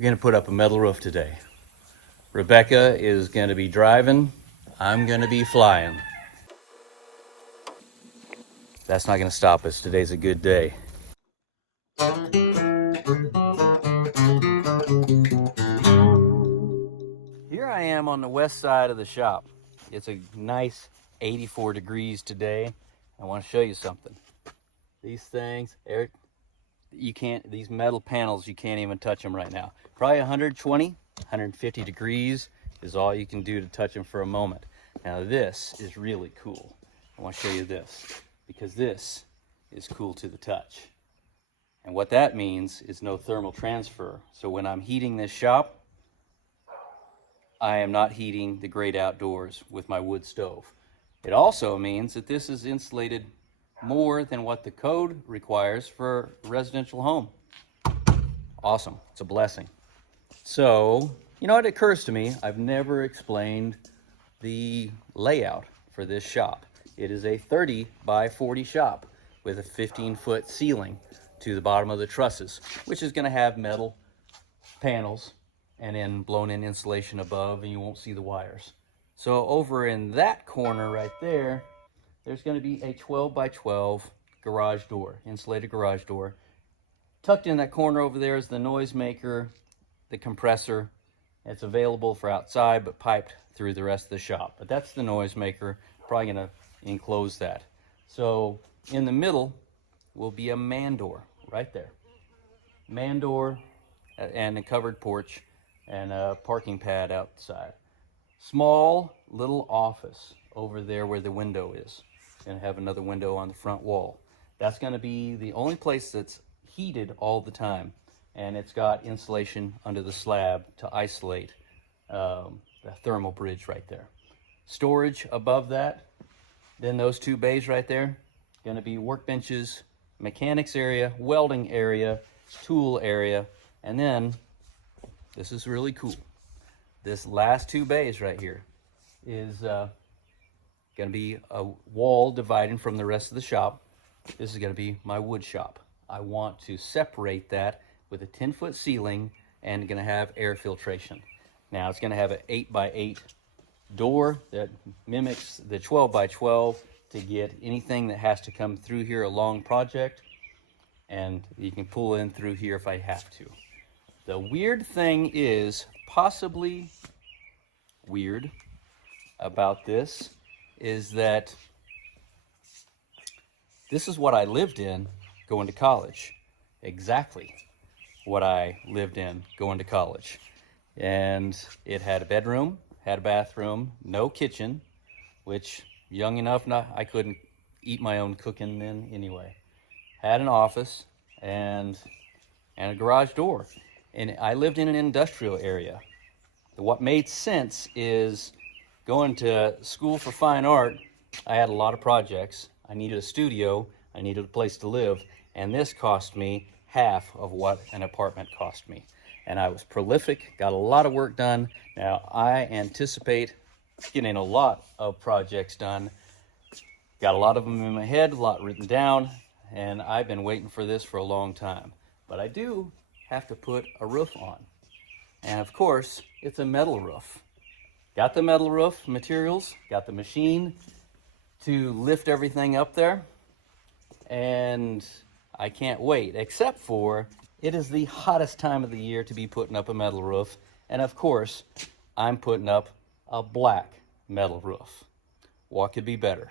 We're gonna put up a metal roof today. Rebecca is gonna be driving. I'm gonna be flying. That's not gonna stop us. Today's a good day. Here I am on the west side of the shop. It's a nice 84 degrees today. I want to show you something. These things, these metal panels, you can't even touch them right now. Probably 120, 150 degrees is all you can do to touch them for a moment. Now this is really cool. I want to show you this because this is cool to the touch. And what that means is no thermal transfer. So when I'm heating this shop, I am not heating the great outdoors with my wood stove. It also means that this is insulated more than what the code requires for a residential home. Awesome, it's a blessing. So, you know, it occurs to me, I've never explained the layout for this shop. It is a 30 by 40 shop with a 15-foot ceiling to the bottom of the trusses, which is gonna have metal panels and then blown in insulation above, and you won't see the wires. So over in that corner right there, there's gonna be a 12 by 12 garage door, insulated garage door. Tucked in that corner over there is the noisemaker, the compressor. It's available for outside, but piped through the rest of the shop. But that's the noisemaker, probably gonna enclose that. So in the middle will be a man door right there. Man door and a covered porch and a parking pad outside. Small little office over there where the window is. Gonna have another window on the front wall. That's gonna be the only place that's heated all the time. And it's got insulation under the slab to isolate the thermal bridge right there. Storage above that, then those two bays right there, gonna be workbenches, mechanics area, welding area, tool area, and then this is really cool. This last two bays right here is gonna be a wall dividing from the rest of the shop. This is gonna be my wood shop. I want to separate that with a 10-foot ceiling and gonna have air filtration. Now it's gonna have an 8 by 8 door that mimics the 12 by 12 to get anything that has to come through here, a long project, and you can pull in through here if I have to. The weird thing is, possibly weird about this, is that this is what I lived in going to college. Exactly what I lived in going to college. And it had a bedroom, had a bathroom, no kitchen, which young enough, I couldn't eat my own cooking then anyway. Had an office and a garage door. And I lived in an industrial area. What made sense is going to school for fine art, I had a lot of projects. I needed a studio, I needed a place to live, and this cost me half of what an apartment cost me. And I was prolific, got a lot of work done. Now I anticipate getting a lot of projects done. Got a lot of them in my head, a lot written down, and I've been waiting for this for a long time. But I do have to put a roof on. And of course, it's a metal roof. Got the metal roof materials, got the machine to lift everything up there, and I can't wait, except for it is the hottest time of the year to be putting up a metal roof. And of course, I'm putting up a black metal roof. What could be better?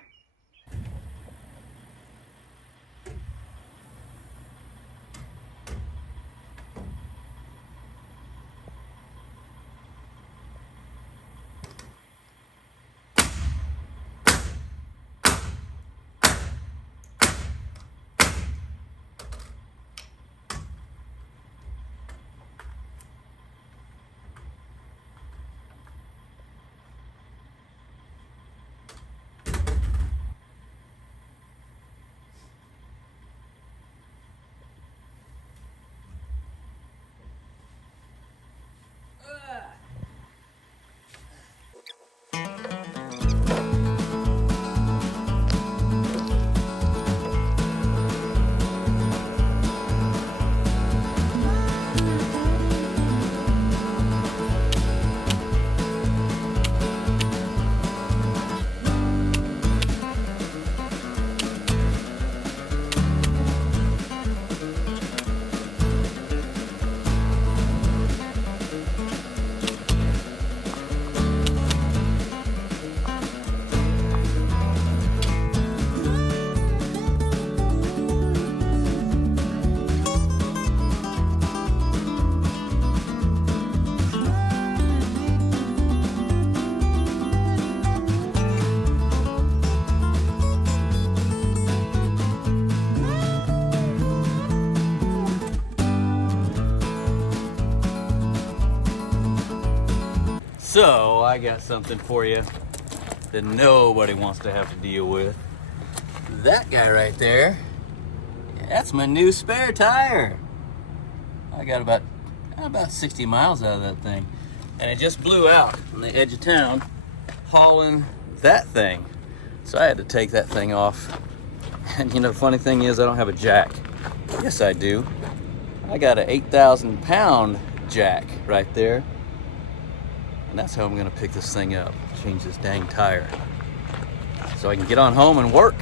So I got something for you that nobody wants to have to deal with. That guy right there, that's my new spare tire. I got about 60 miles out of that thing. And it just blew out on the edge of town hauling that thing. So I had to take that thing off. And you know, the funny thing is I don't have a jack. Yes, I do. I got an 8,000 pound jack right there. And that's how I'm gonna pick this thing up, change this dang tire, so I can get on home and work.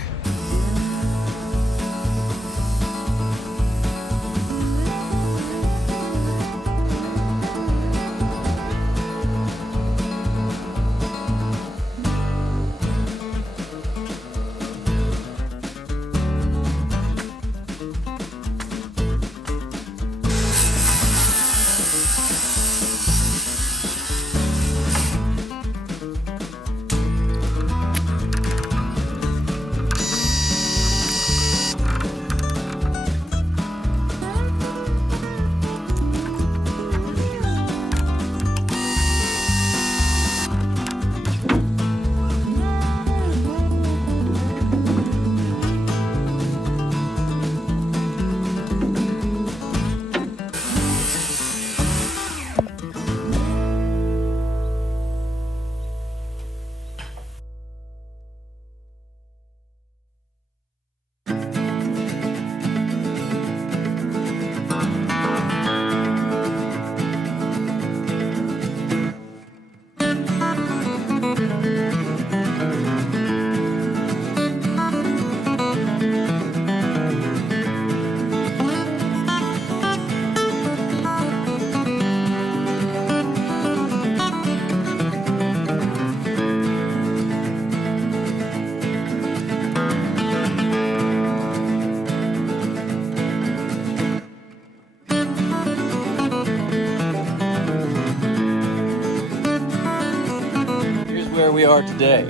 Where we are today,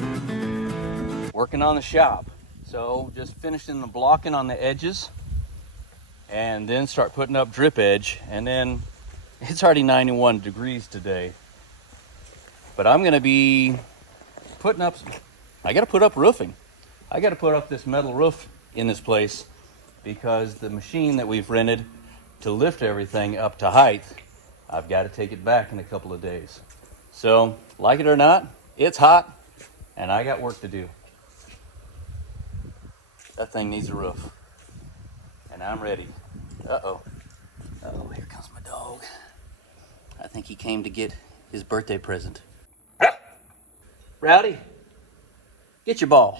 working on the shop. So just finishing the blocking on the edges and then start putting up drip edge, and then it's already 91 degrees today, but I'm gonna be putting up, I gotta put up roofing. I gotta put up this metal roof in this place because the machine that we've rented to lift everything up to height, I've got to take it back in a couple of days. So like it or not, it's hot, and I got work to do. That thing needs a roof, and I'm ready. Uh-oh. Uh-oh, here comes my dog. I think he came to get his birthday present. Rowdy, get your ball.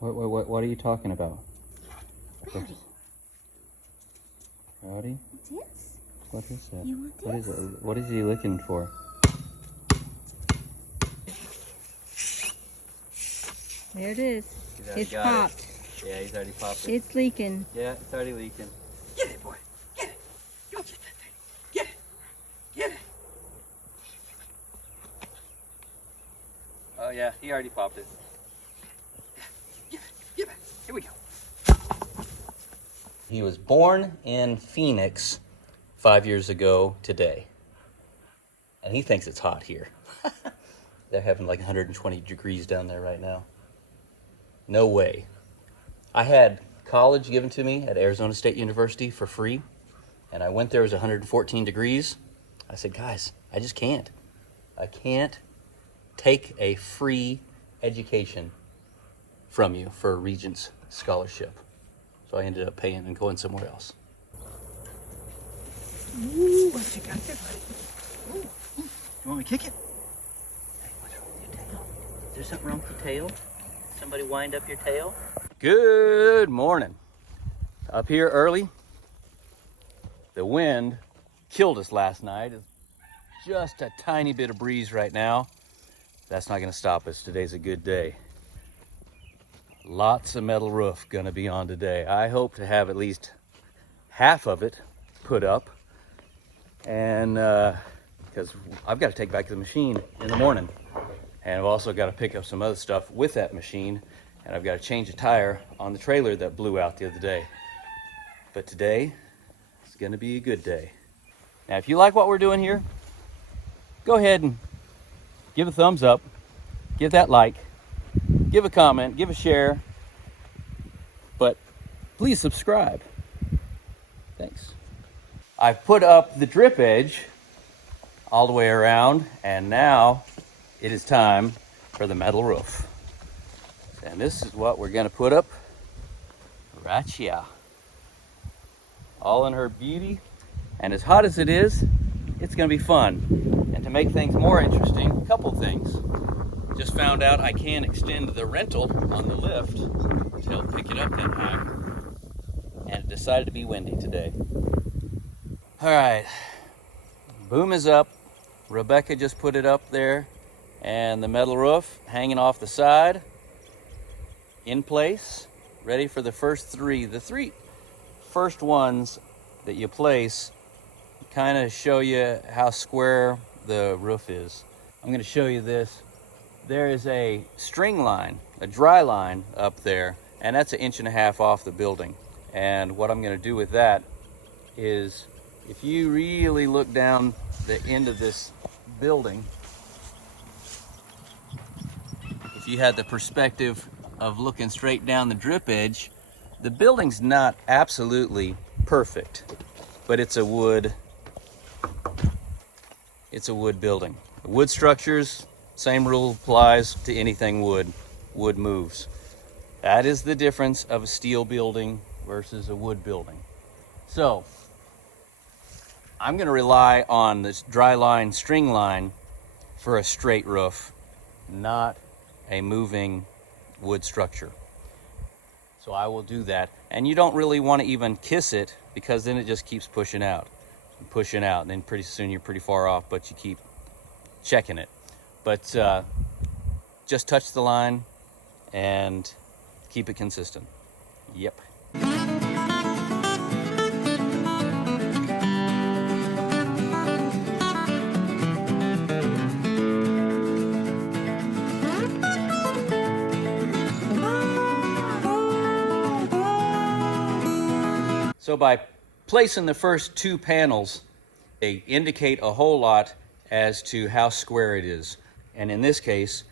What are you talking about? Rowdy. Rowdy? What's this? What is that? You want What is this? it? What is he looking for? There it is. It's got popped. It. Yeah, he's already popped it. It's leaking. Yeah, it's already leaking. Get it, boy. Get it. Go get that thing. Get it. Get it. Oh yeah, he already popped it. Give it. Give it. Here we go. He was born in Phoenix 5 years ago today. And he thinks it's hot here. They're having like 120 degrees down there right now. No way. I had college given to me at Arizona State University for free. And I went there, it was 114 degrees. I said, guys, I just can't. I can't take a free education from you for a Regents scholarship. So I ended up paying and going somewhere else. Ooh, what you got there, buddy? Ooh. You want me to kick it? Hey, what's wrong with your tail? Is there something wrong with your tail? Somebody wind up your tail? Good morning. Up here early. The wind killed us last night. It's just a tiny bit of breeze right now. That's not gonna stop us. Today's a good day. Lots of metal roof gonna be on today. I hope to have at least half of it put up, and because I've got to take back the machine in the morning, and I've also got to pick up some other stuff with that machine, and I've got to change a tire on the trailer that blew out the other day. But today is gonna be a good day. Now, if you like what we're doing here, go ahead and give a thumbs up, give that like, give a comment, give a share, but please subscribe. Thanks. I've put up the drip edge all the way around, and now it is time for the metal roof. And this is what we're gonna put up right here. All in her beauty, and as hot as it is, it's gonna be fun. And to make things more interesting, a couple things. Just found out I can extend the rental on the lift to help pick it up that high. And it decided to be windy today. All right, boom is up. Rebecca just put it up there, and the metal roof hanging off the side, in place, ready for the first three. The three first ones that you place kind of show you how square the roof is. I'm going to show you this. There is a string line, a dry line up there, and that's 1.5 inches off the building. And what I'm going to do with that is, if you really look down the end of this building, if you had the perspective of looking straight down the drip edge, the building's not absolutely perfect, but it's a wood building. Wood structures, same rule applies to anything wood. Wood moves. That is the difference of a steel building versus a wood building. So I'm going to rely on this dry line, string line for a straight roof, not a moving wood structure. So I will do that. And you don't really want to even kiss it, because then it just keeps pushing out and pushing out. And then pretty soon you're pretty far off, but you keep checking it. But just touch the line and keep it consistent. Yep. So by placing the first 2 panels, they indicate a whole lot as to how square it is. And in this case,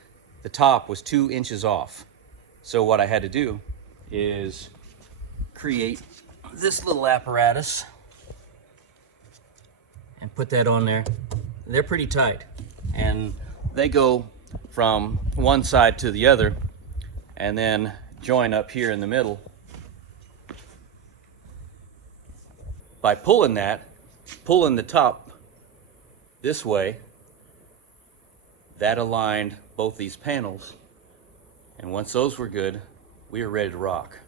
the top was 2 inches off. So what I had to do is create this little apparatus and put that on there. They're pretty tight, and they go from one side to the other and then join up here in the middle. By pulling the top this way, that aligned both these panels. And once those were good, we were ready to rock.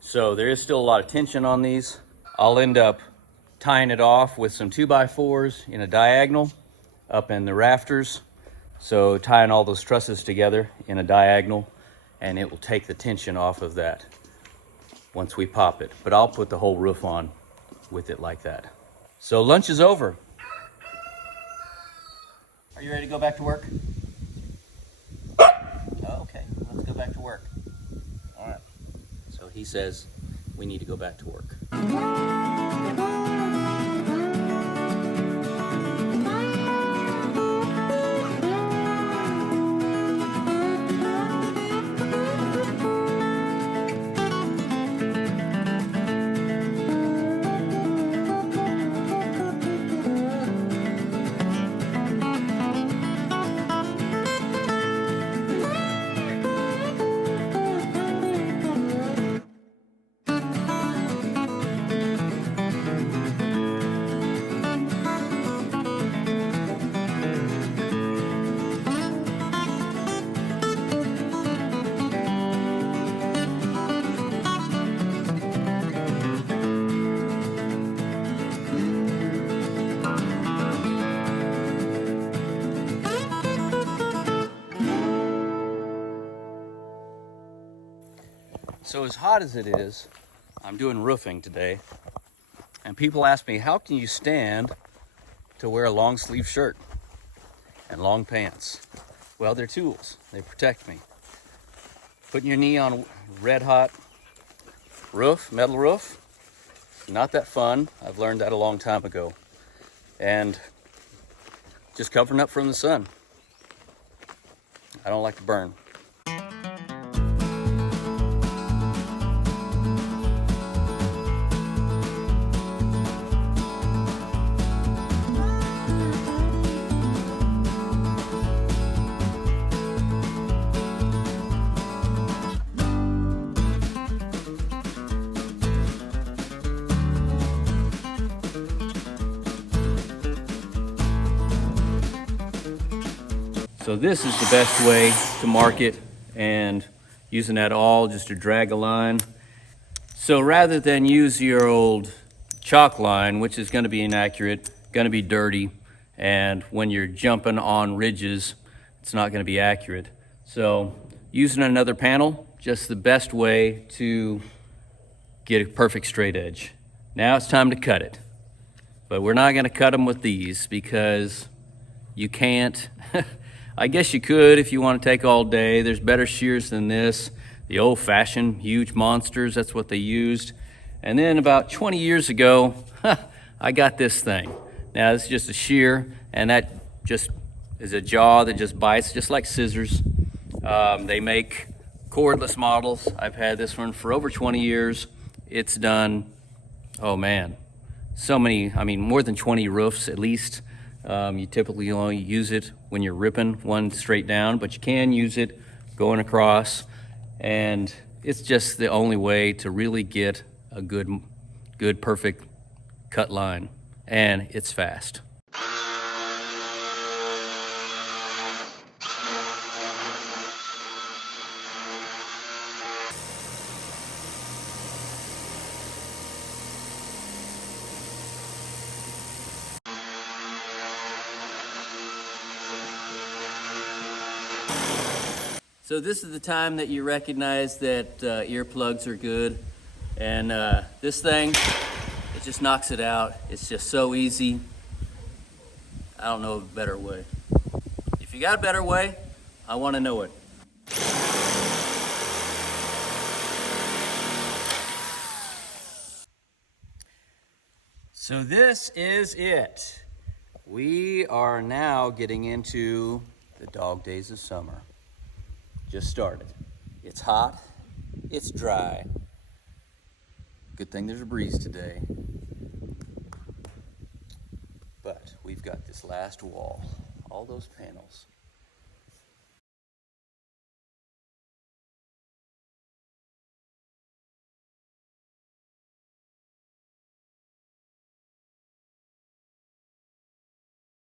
So there is still a lot of tension on these. I'll end up tying it off with some 2x4s in a diagonal up in the rafters. So tying all those trusses together in a diagonal, and it will take the tension off of that once we pop it. But I'll put the whole roof on with it like that. So lunch is over. Are you ready to go back to work? Oh, okay, let's go back to work. All right. So he says we need to go back to work. So as hot as it is, I'm doing roofing today, and people ask me, how can you stand to wear a long sleeve shirt and long pants? Well, they're tools. They protect me. Putting your knee on a red hot roof, metal roof, not that fun. I've learned that a long time ago. and just covering up from the sun. I don't like to burn. So this is the best way to mark it, and using that awl just to drag a line. So rather than use your old chalk line, which is going to be inaccurate, going to be dirty, and when you're jumping on ridges, it's not going to be accurate. So using another panel, just the best way to get a perfect straight edge. Now it's time to cut it. But we're not going to cut them with these because you can't. I guess you could if you want to take all day. There's better shears than this. The old-fashioned huge monsters, that's what they used. And then about 20 years ago, I got this thing. Now this is just a shear, and that just is a jaw that just bites, just like scissors. They make cordless models. I've had this one for over 20 years. It's done, oh man, so many, I mean, more than 20 roofs at least. You typically only use it when you're ripping one straight down, but you can use it going across, and it's just the only way to really get a good perfect cut line, and it's fast. So this is the time that you recognize that earplugs are good, and this thing, it just knocks it out. It's just so easy. I don't know of a better way. If you got a better way, I want to know it. So this is it. We are now getting into the dog days of summer. Just started. It's hot, it's dry. Good thing there's a breeze today. But we've got this last wall, all those panels.